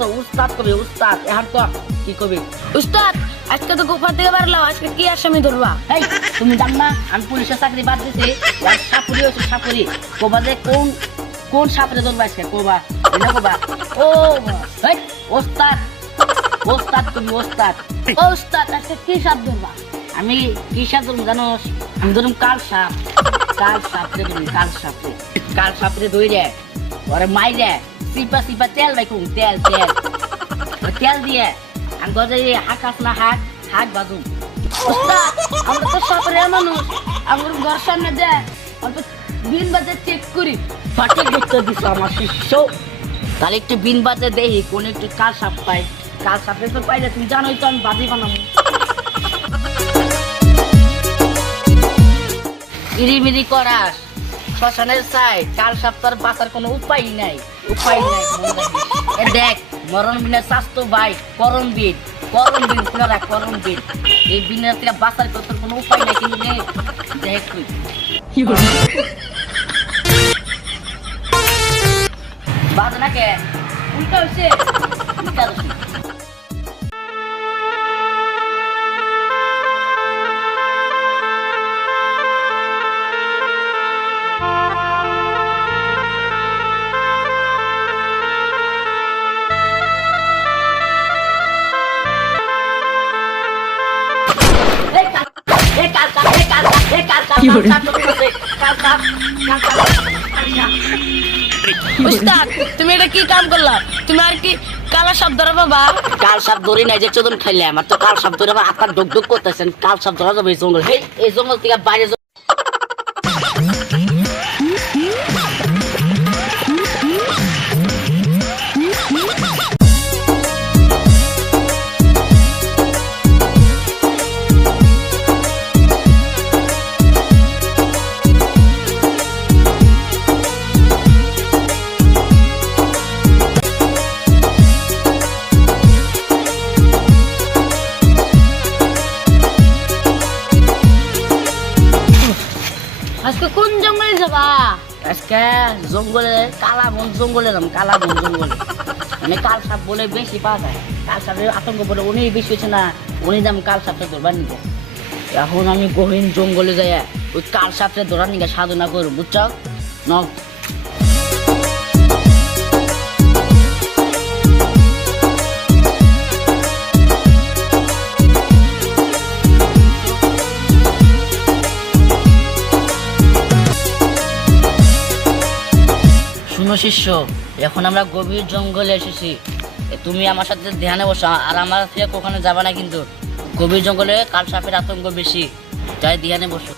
তো উস্তাদ কবি উস্তাদ এখন তো কি কবি? উস্তাদ আজকে তো থেকে পারলাম আজকে কি আসামি ধরবা? এই তুমি জান না আমি পুলিশের চাকরি বাদ দিছি আর সাপুরি হচ্ছে সাপুরি। কোবা যে কোন কোন সাপুরে ধরবা আজকে? কোবা এটা কোবা? ও এই ওস্তাদ ওস্তাদ তুমি ওস্তাদ। ও উস্তাদ আজকে কি সাপ ধরবা? আমি কি সাপ ধরুন জানো? আমি ধরুন কাল সাপ? কাল সাপরে ধরুন কাল সাপরে? কাল সাপরে ধরে যায় ওরে মাই যায় সিপা সিপা তেল রাখুন তেল তেল তেল দিয়ে আমি গজে হাকাস না হাক হাক উস্তাদ আমরা তো সাপরে মানুষ আমার ঘর সামনে দেয় অল্প দিন বাজে চেক করি সঠিক উত্তর দিছো আমার শিষ্য তাহলে একটু বিন বাজে দেখি কোন একটু কাল সাপ পাই কাল সাপে তো পাইলে তুমি জানোই তো আমি বাজি বানাবো ইরিমিরি করাস শ্মশানের চাই কাল সাপ তোর বাঁচার কোনো উপায় নাই উপায় নাই। এ দেখ মরণ বিনা স্বাস্থ্য ভাই করণ বিন করণ বিন পুনরা করণ বিন এই বিনা থেকে বাঁচার কত কোনো উপায় নাই কিন্তু দেখ তুই। বাদ না কে? উল্টা হয়েছে উল্টা হচ্ছে উস্তাদ তুমি এটা কি কাম করলা? তুমি আর কি কালা সাপ ধরা বাবা? কাল সাপ ধরে নাই যে চোদন খাইলে আমার তো কাল সাপ ধরে আমার আপনার ডুক ডুক করতেছেন কাল সাপ ধরা যাবে এই জঙ্গল। এই জঙ্গল থেকে বাইরে আজকে কোন জঙ্গলে যাবা? আজকে জঙ্গলে, কালা বন জঙ্গলে যাম, কালা বন জঙ্গলে। মানে কাল সাপ বলে বেশি পাওয়া যায়। কাল সাপের আতঙ্ক বলে উনি বেশি হচ্ছে না উনি দাম কাল সাপটা ধরবার নিব। এখন আমি গহীন জঙ্গলে যাই ওই কাল সাপটা ধরার নিগে সাধনা করব, বুঝছ? ন শিষ্য, এখন আমরা গভীর জঙ্গলে এসেছি। তুমি আমার সাথে ধ্যানে বসো, আর আমার থেকে কখনো যাবে না কিন্তু। গভীর জঙ্গলে কাল সাপের আতঙ্ক বেশি, তাই ধ্যানে বসো।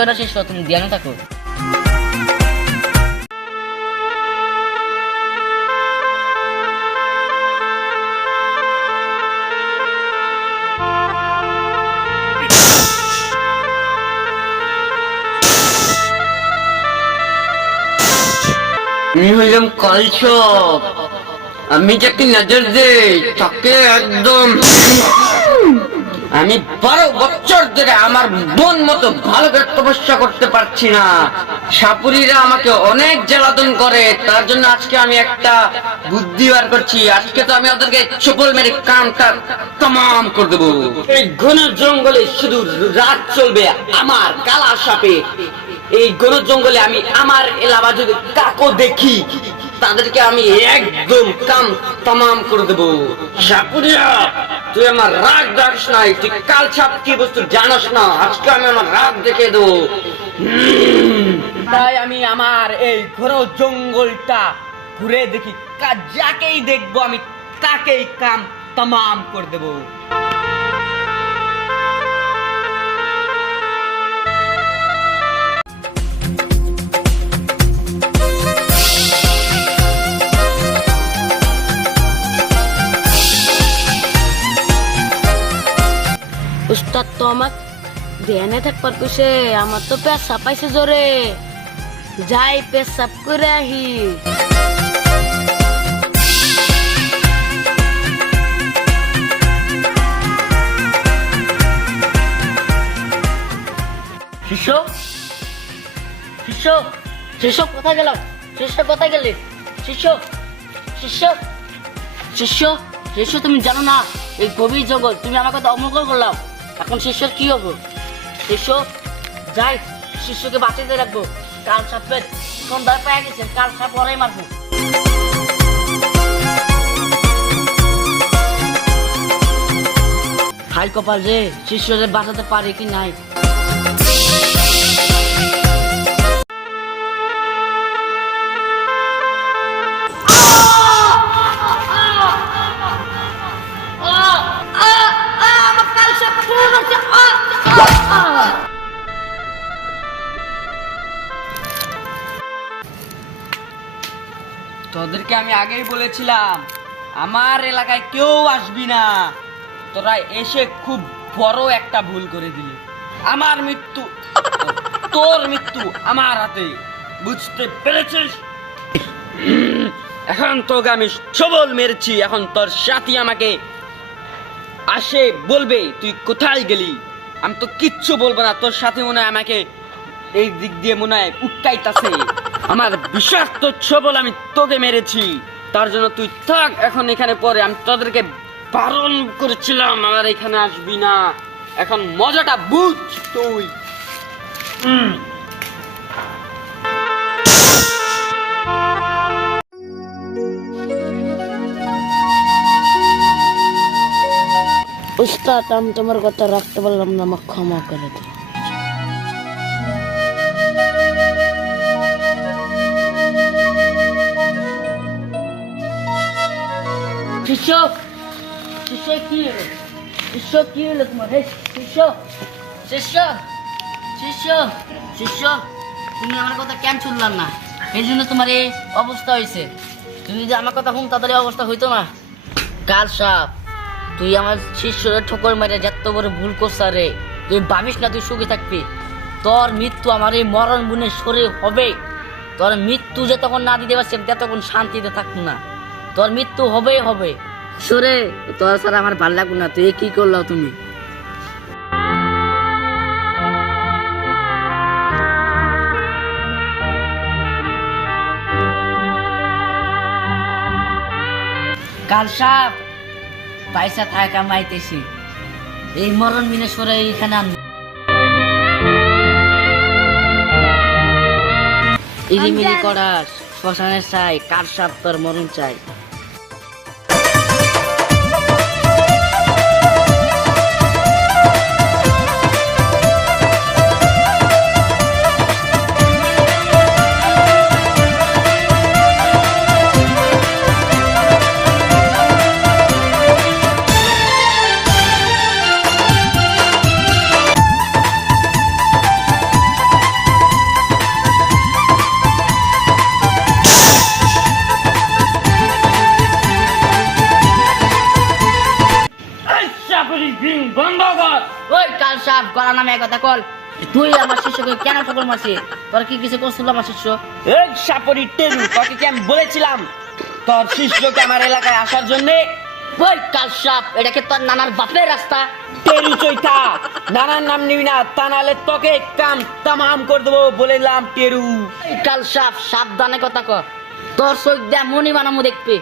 কিছু একটা শিষ্য তুমি ধ্যানে থাকো। আমি হইলাম কলসব আমি যাকে নজর দেই তাকে একদম আমি বারো বছর ধরে আমার বোন মতো ভালো করে তপস্যা করতে পারছি না। সাপুরিরা আমাকে অনেক জ্বালাতন করে, তার জন্য আজকে আমি একটা বুদ্ধি বার করছি। আজকে তো আমি ওদেরকে চপল মেরে কামটা তাম করে দেবো। এই ঘন জঙ্গলে শুধু রাত চলবে আমার কালা সাপে। এই ঘন জঙ্গলে আমি আমার এলাকা যদি কাকো দেখি, তাদেরকে আমি একদম কাম তামাম করে দেবো। সাপুরিয়া তুই আমার রাগ ডাকিস নাই তুই কাল ছাপ কি বস্তু জানাস না? আজকে আমি আমার রাগ দেখে দেবো। তাই আমি আমার এই ঘন জঙ্গলটা ঘুরে দেখি। যাকেই দেখব আমি, তাকেই কাম তাম করে দেবো। উস্তাদ তো আমার ধ্যানে থাকবার কইছে, আমার তো পেশা পাইছে জোরে। যাই পেশাব করে আহি। শিষ্য? শিষ্য? শিষ্য কোথায় গেলাম শিষ্য কোথায় গেলে? শিষ্য? শিষ্য? শিষ্য? শিষ্য, তুমি জানো না, এই গভীর জগৎ তুমি আমার কথা অমঙ্গল করলাম। এখন শিষ্যের কি হব? শিষ্য, যাই, শিষ্যকে বাঁচাতে রাখব। কাল সাপের সন্ধ্যায় পেয়ে গেছে, কাল সাপ ওরাই মারবো। হাই কপাল যে শিষ্যদের বাঁচাতে পারে কি নাই? আমি আগেই বলেছিলাম, আমার এলাকায় কেউ আসবি না। তোরা এসে খুব বড় একটা ভুল করে দিলি। আমার মৃত্যু, তোর মৃত্যু আমার হাতে। বুঝতে পেরেছিস? এখন তোকে আমি সবল মেরেছি, এখন তোর সাথী আমাকে আসে, বলবে, তুই কোথায় গেলি? আমি তো কিচ্ছু বলব না, তোর সাথে মনে হয় আমাকে এই দিক দিয়ে মনে হয় উটকাইতাছে। আমার বিশ্বাস তো সবল আমি তোকে মেরেছি। তার জন্য তুই থাক এখন এখানে পরে আমি তোদেরকে বারণ করেছিলাম আমার এখানে আসবি না। এখন মজাটা বুঝ তুই। হুম। উস্তাদ আমি তোমার কথা রাখতে পারলাম না আমাকে ক্ষমা করে দিও। কি হলো শিষ্য কি হলো তোমার হে শিষ্য শিষ্য শিষ্য শিষ্য তুমি আমার কথা কেন শুনলাম না এই জন্য তোমার এই অবস্থা হয়েছে তুমি যদি আমার কথা শুন তাদের অবস্থা হইতো না কাল সাপ তুই আমার শিষ্যরে ঠোকর মেরে যত বড় ভুল করছা রে তুই ভাবিস না তুই সুখে থাকবি তোর মৃত্যু আমার এই মরণ বুনে সরে হবে তোর মৃত্যু যে তখন না দিতে পারছি তখন শান্তিতে থাকব না তোর মৃত্যু হবেই হবে সরে তোর ছাড়া আমার ভালো লাগবে না তুই কি করল তুমি? কাল সাপ পয়সা থাকা কামাইতেছি এই মরণ মিনে সরে এইখানে আন ইলিমিলি করাস শ্মশানের চাই কার সাপ তোর মরণ চাই। বন্ধ কর। ওই কাল সাপ গলা নামে কথা কল। তুই আমার শিষ্যকে কেন ঠকর তোর কি কিছু করছিল আমার শিষ্য? এই সাপরি টেরু তোকে কি আমি বলেছিলাম? তোর শিষ্যকে আমার এলাকায় আসার জন্যে ওই কাল সাপ এটাকে তোর নানার বাপের রাস্তা। টেরু চৈতা নানার নাম নিবি না তা নাহলে তোকে কাম তামাম করে দেবো বলেলাম টেরু। ওই কাল সাপ সাবধানে কথা কর। তোর চোখ দেয়া মনি বানামো দেখবে।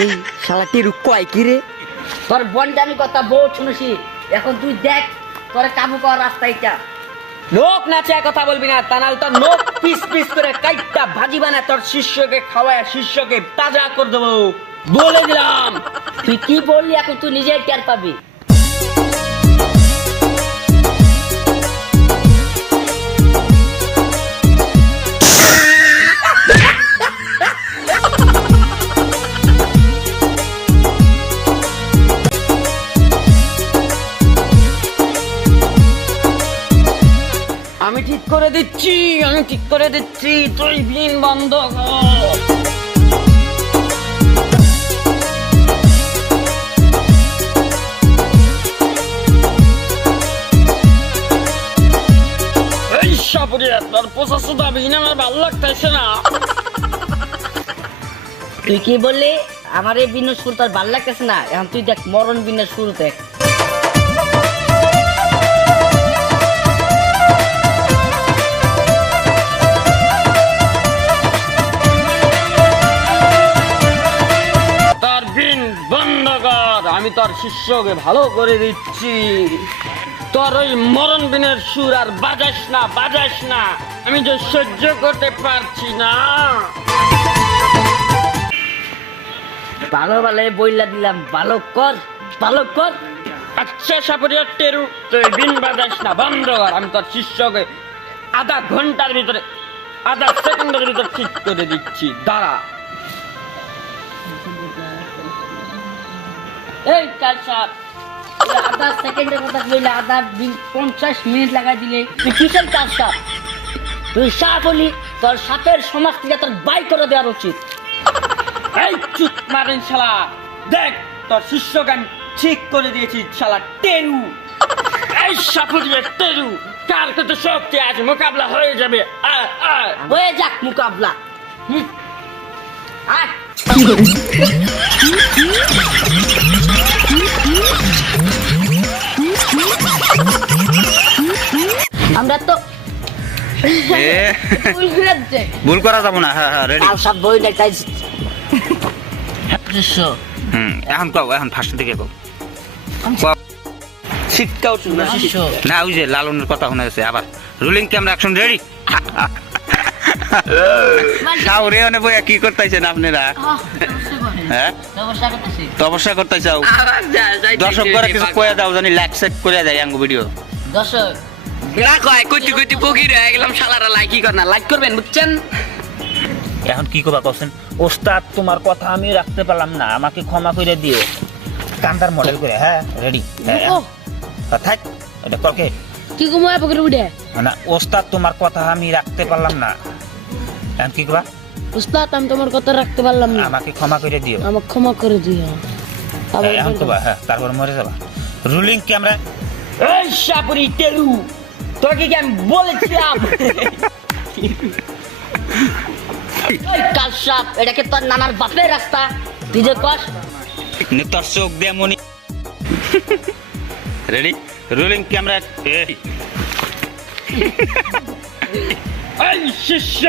এই শালা টেরু কয় কি রে? তোর বন্ডে আমি কথা বহুত শুনেছি এখন তুই দেখ তোর কাবু কর রাস্তা এটা লোক নাচে কথা বলবি না তা নাহলে তোর নোক পিস পিস করে কাইটটা ভাজি বানা তোর শিষ্যকে খাওয়ায় শিষ্যকে তাজা করে দেবো। বলে দিলাম। তুই কি বললি এখন তুই নিজেই টের পাবি। করে দিচ্ছি, আমি ঠিক করে দিচ্ছি, তুই বিন বন্ধ তোর আমার তুই কি বললি? আমার এই বিনোদ সুর তোর ভালো লাগতেছে না? এখন তুই দেখ, মরণ বিনোদ সুর দেখ। তোর শিষ্যকে ভালো করে দিচ্ছি। তোর ওই মরণ বিনের সুর আর বাজাস না বাজাস না। আমি যে সহ্য করতে পারছি না। ভালো ভালো বইলা দিলাম ভালো কর ভালো কর। আচ্ছা সাপরিয়া টেরু তুই বিন বাজাস না বন্ধ কর। আমি তোর শিষ্যকে আধা ঘণ্টার ভিতরে আধা সেকেন্ডের ভিতরে ঠিক করে দিচ্ছি। দাঁড়া। এই কাল সাপ? আধা সেকেন্ডের কথা বললে আধা পঞ্চাশ মিনিট লাগাই দিলে। তুই কিসের কাজ সাপ? তুই সাপ হলি তোর সাপের সমাজ থেকে তোর বাই করে দেওয়ার উচিত। এই চুপ মারেন শালা। দেখ তোর শিষ্যকে আমি ঠিক করে দিয়েছি শালা টেরু এই সাপুরিয়া টেরু কার কত শক্তি আছে মোকাবলা হয়ে যাবে। হয়ে যাক মুকাবলা। হুম। আয়। আমরা তো ভুল করে দিচ্ছে। ভুল করা যাব না হ্যাঁ হ্যাঁ রেডি সব বই নেটাই দৃশ্য হুম এখন কও এখন ফার্স্ট দিকে কও। না ওই যে লালনের কথা শোনা যাচ্ছে আবার রুলিং ক্যামেরা অ্যাকশন রেডি সাউরে অনে বইয়া কি করতেছেন আপনারা? হ্যাঁ? করতেছি। তপস্যা করতে চাও? দর্শক করে কিছু কয়ে দাও। জানি লাইক সেট করে দেয় আঙ্গু ভিডিও। দর্শক কয় কইতে কইতে পকির হয়ে গেলাম শালারা লাইকই কর না লাইক করবেন বুঝছেন? এখন কি করবা কছেন? ওস্তাদ তোমার কথা আমি রাখতে পারলাম না আমাকে ক্ষমা করে দিও। কান্দার মডেল করে হ্যাঁ রেডি থাক এটা করকে কি? ঘুমায় পকেটে উঠে? না ওস্তাদ তোমার কথা আমি রাখতে পারলাম না। এখন কি করবা উস্তাদ আমি তোমার কথা রাখতে পারলাম না। আমাকে ক্ষমা করে দিও। আমাকে ক্ষমা করে দিও। এখন বলব। করবা হ্যাঁ তারপর মরে যাবা। Rolling camera. এই সাপুরি তোকে কি আমি বলেছিলাম? এই কাল সাপ এটা তোর নানার বাপের রাস্তা তুই যে কস? তোর চোখ দিয়ে মনি। রেডি রুলিং ক্যামেরা এই শিষ্য!